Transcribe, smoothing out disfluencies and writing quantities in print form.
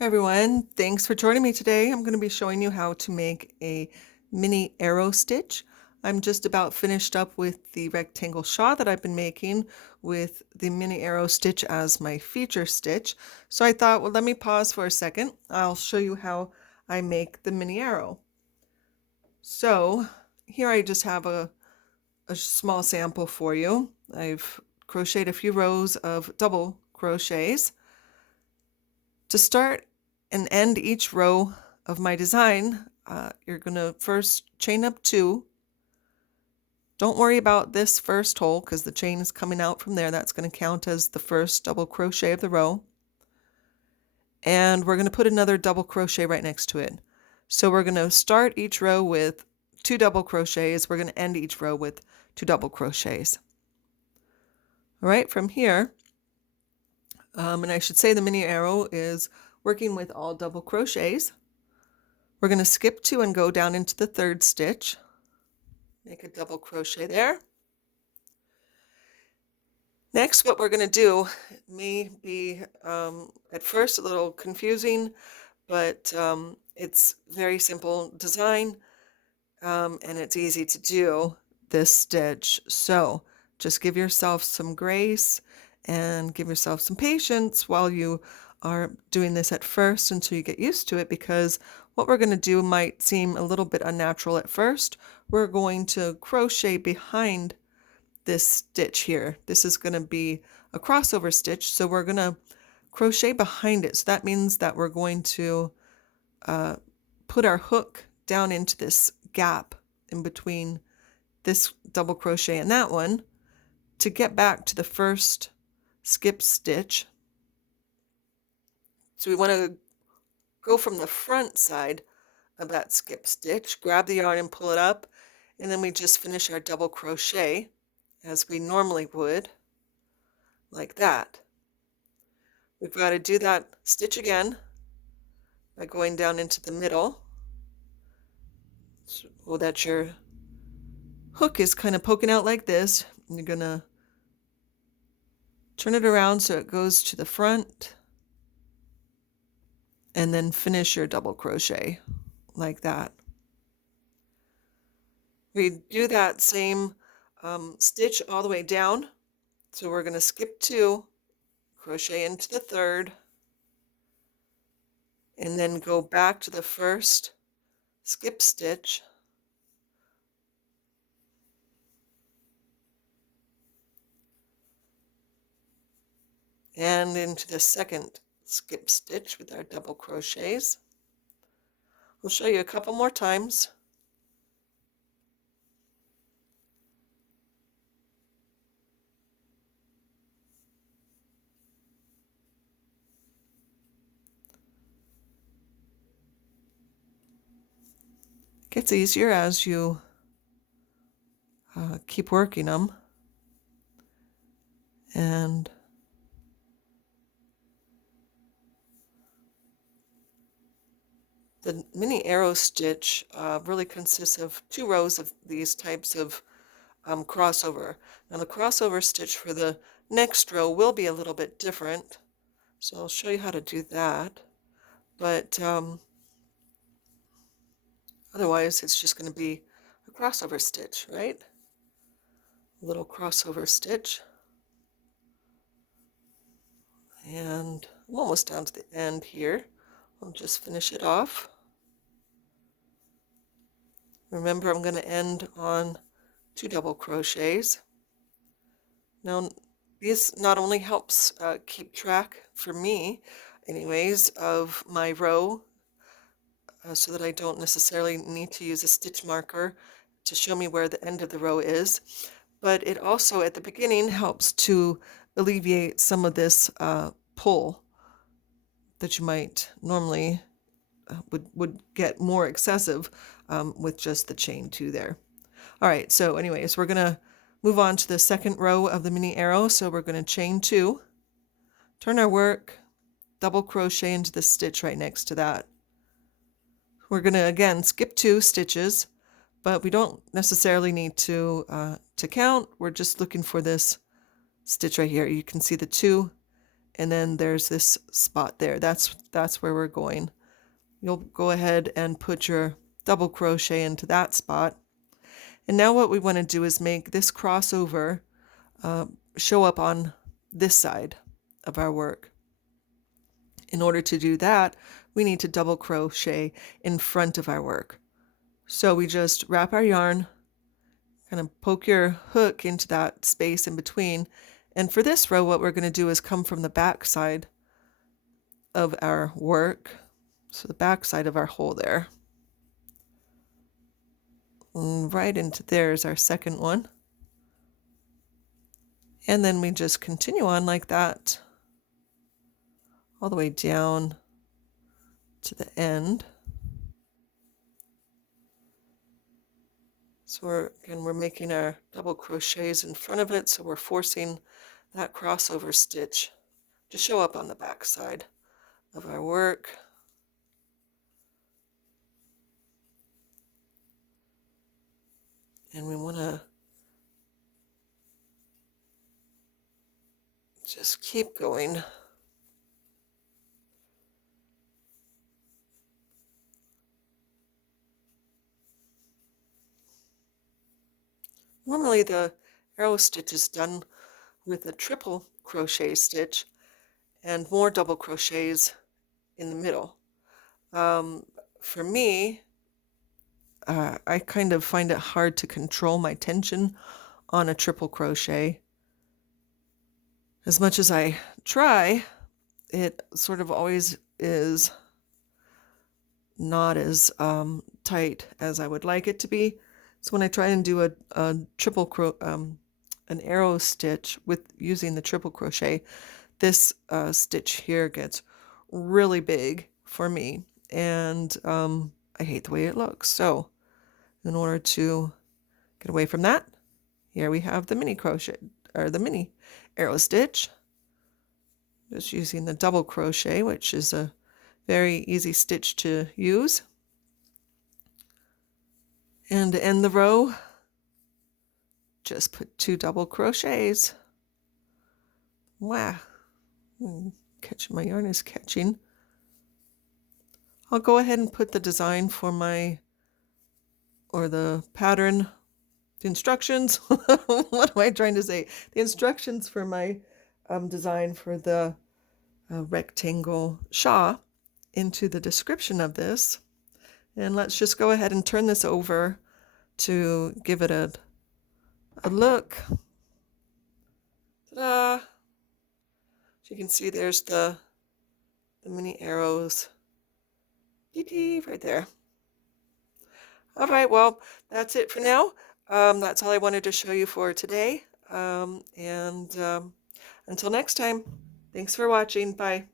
Hi everyone, thanks for joining me today. I'm going to be showing you how to make a mini arrow stitch. I'm just about finished up with the rectangle shawl that I've been making with the mini arrow stitch as my feature stitch. So I thought, well, let me pause for a second. I'll show you how I make the mini arrow. So here I just have a small sample for you. I've crocheted a few rows of double crochets. To start and end each row of my design, you're going to first chain up 2. Don't worry about this first hole because the chain is coming out from there. That's going to count as the first double crochet of the row. And we're going to put another double crochet right next to it. So we're going to start each row with 2 double crochets. We're going to end each row with 2 double crochets. All right, from here, and I should say the mini arrow is working with all double crochets. We're going to skip 2 and go down into the 3rd stitch. Make a double crochet there. Next, what we're going to do may be at first a little confusing, but it's very simple design and it's easy to do this stitch. So just give yourself some grace and give yourself some patience while you are doing this at first until you get used to it, because what we're going to do might seem a little bit unnatural at first. We're going to crochet behind this stitch here. This is going to be a crossover stitch, so we're going to crochet behind it. So that means that we're going to put our hook down into this gap in between this double crochet and that one to get back to the first skip stitch. So we want to go from the front side of that skip stitch, grab the yarn and pull it up, and then we just finish our double crochet as we normally would, like that. We've got to do that stitch again by going down into the middle so that your hook is kind of poking out like this. And you're going to turn it around so it goes to the front and then finish your double crochet like that. We do that same stitch all the way down. So we're going to skip 2, crochet into the 3rd, and then go back to the first skip stitch, and into the 2nd skip stitch with our double crochets. We'll show you a couple more times. It gets easier as you keep working them. And the mini arrow stitch really consists of 2 rows of these types of crossover. Now the crossover stitch for the next row will be a little bit different, so I'll show you how to do that. But otherwise it's just going to be a crossover stitch, right? A little crossover stitch. And I'm almost down to the end here. I'll just finish it off. Remember, I'm going to end on 2 double crochets. Now, this not only helps keep track, for me anyways, of my row so that I don't necessarily need to use a stitch marker to show me where the end of the row is, but it also at the beginning helps to alleviate some of this pull that you might normally would get more excessive with just the chain 2 there. All right, so anyways, we're gonna move on to the 2nd row of the mini arrow. So we're going to chain 2, turn our work, double crochet into the stitch right next to that. We're going to again skip 2 stitches, but we don't necessarily need to count. We're just looking for this stitch right here. You can see the 2 and then there's this spot there. That's where we're going. You'll go ahead and put your double crochet into that spot. And now what we want to do is make this crossover show up on this side of our work. In order to do that, we need to double crochet in front of our work. So we just wrap our yarn, kind of poke your hook into that space in between. And for this row, what we're going to do is come from the back side of our work. So the back side of our hole there. And right into there is our second one. And then we just continue on like that, all the way down to the end. So we're making our double crochets in front of it, so we're forcing that crossover stitch to show up on the back side of our work. And we want to just keep going. Normally the arrow stitch is done with a triple crochet stitch and more double crochets in the middle. For me, I kind of find it hard to control my tension on a triple crochet. As much as I try, it sort of always is not as tight as I would like it to be. So when I try and do a triple an arrow stitch with using the triple crochet, this stitch here gets really big for me, and I hate the way it looks. So in order to get away from that, here we have the mini crochet, or the mini arrow stitch. Just using the double crochet, which is a very easy stitch to use. And to end the row, just put 2 double crochets. Wow, my yarn is catching. I'll go ahead and put the design for the pattern, the instructions. What am I trying to say? The instructions for my design for the rectangle shawl into the description of this. And let's just go ahead and turn this over to give it a look. Ta-da! As you can see, there's the mini arrows. Right there. All right, well, that's it for now. That's all I wanted to show you for today. Until next time, thanks for watching. Bye.